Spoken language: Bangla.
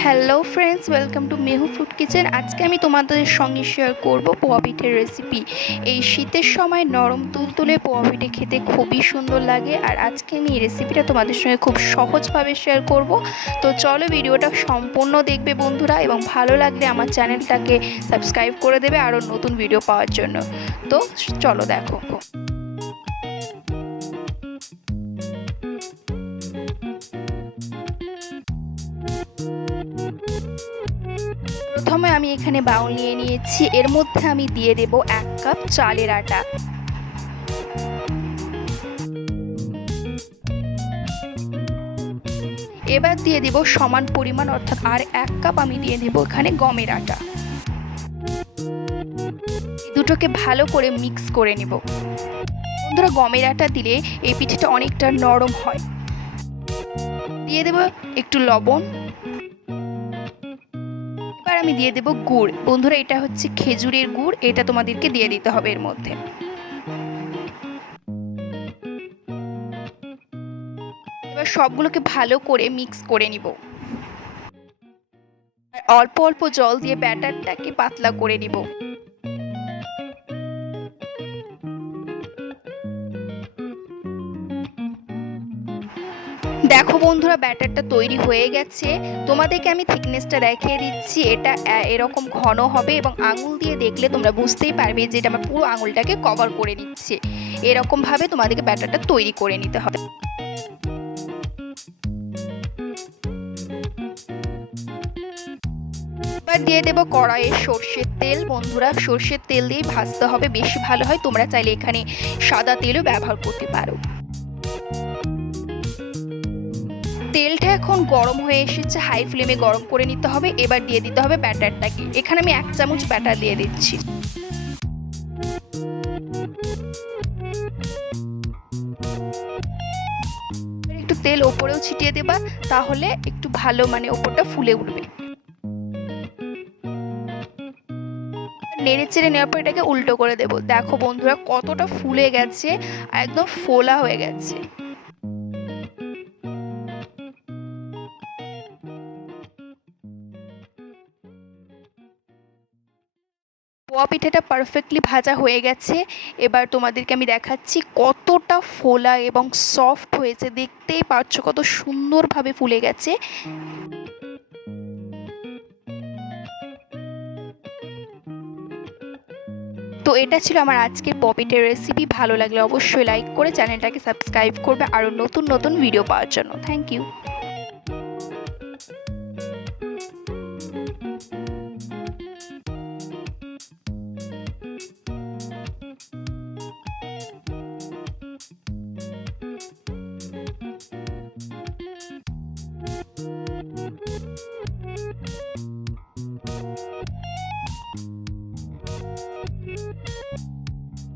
Hello friends, welcome to মেহু food kitchen. আজকে আমি তোমাদের সঙ্গে শেয়ার করব পোয়া পিঠের রেসিপি। এই শীতের সময় নরম তুলতুলে পোয়া পিঠে খেতে খুবই সুন্দর লাগে, আর আজকে আমি এই রেসিপিটা তোমাদের সঙ্গে খুব সহজভাবে শেয়ার করব। তো চলো ভিডিওটা সম্পূর্ণ দেখবে বন্ধুরা, এবং ভালো লাগলে আমার চ্যানেলটাকে সাবস্ক্রাইব করে দেবে আরও নতুন ভিডিও পাওয়ার জন্য। তো চলো দেখো। প্রথমে আমি এখানে বাউল নিয়ে নিয়েছি, এর মধ্যে আমি দিয়ে দেব 1 কাপ চালের আটা। এবার দিয়ে দেব সমান পরিমাণ, অর্থাৎ আর 1 কাপ আমি দিয়ে দেব এখানে গমের আটা। দুটোকে ভালো করে মিক্স করে নেব। বন্ধুরা, গমের আটা দিলে এই পিঠেটা অনেকটা নরম হয়। দিয়ে দেব একটু লবণ। এবার আমি দিয়ে দেব গুড়। বন্ধুরা, এটা হচ্ছে খেজুরের গুড়, এটা তোমাদেরকে দিয়ে দিতে হবে এর মধ্যে। এবার সবগুলোকে ভালো করে মিক্স করে নিব। অল্প অল্প জল দিয়ে ব্যাটারটাকে পাতলা করে নিব। দেখো বন্ধুরা, ব্যাটারটা তৈরি হয়ে গেছে। তোমাদেরকে আমি থিকনেসটা দেখিয়ে দিচ্ছি। এটা এরকম ঘন হবে, এবং আঙুল দিয়ে দেখলে তোমরা বুঝতেই পারবে যে এটা আমার পুরো আঙুলটাকে কভার করে নিচ্ছে। এরকমভাবে তোমাদেরকে ব্যাটারটা তৈরি করে নিতে হবে। এবার দিয়ে দেবো কড়াইয়ে সর্ষের তেল। বন্ধুরা, সর্ষের তেল দিয়ে ভাজতে হবে, বেশি ভালো হয়। তোমরা চাইলে এখানে সাদা তেলও ব্যবহার করতে পারো। তেলটা এখন গরম হয়ে এসেছে, হাই ফ্লেমে গরম করে নিতে হবে। এবার দিয়ে দিতে হবে ব্যাটারটাকে। এখানে আমি 1 চামচ ব্যাটার দিয়ে দিচ্ছি। একটু তেল ওপরেও ছিটিয়ে দেবা, তাহলে একটু ভালো ওপরটা ফুলে উঠবে। নেড়ে চেড়ে নেওয়ার পর এটাকে উল্টো করে দেবো। দেখো বন্ধুরা, কতটা ফুলে গেছে, একদম ফোলা হয়ে গেছে। পোয়া পিঠাটা পারফেক্টলি ভাজা হয়ে গেছে। এবার তোমাদেরকে আমি দেখাচ্ছি কতটা ফোলা এবং সফট হয়েছে। দেখতেই পাচ্ছ কত সুন্দরভাবে ফুলে গেছে। তো এটা ছিল আমার আজকের পোয়া পিঠার রেসিপি। ভালো লাগলে অবশ্যই লাইক করে চ্যানেলটাকে সাবস্ক্রাইব করবে আরও নতুন নতুন ভিডিও পাওয়ার জন্য। Thank you.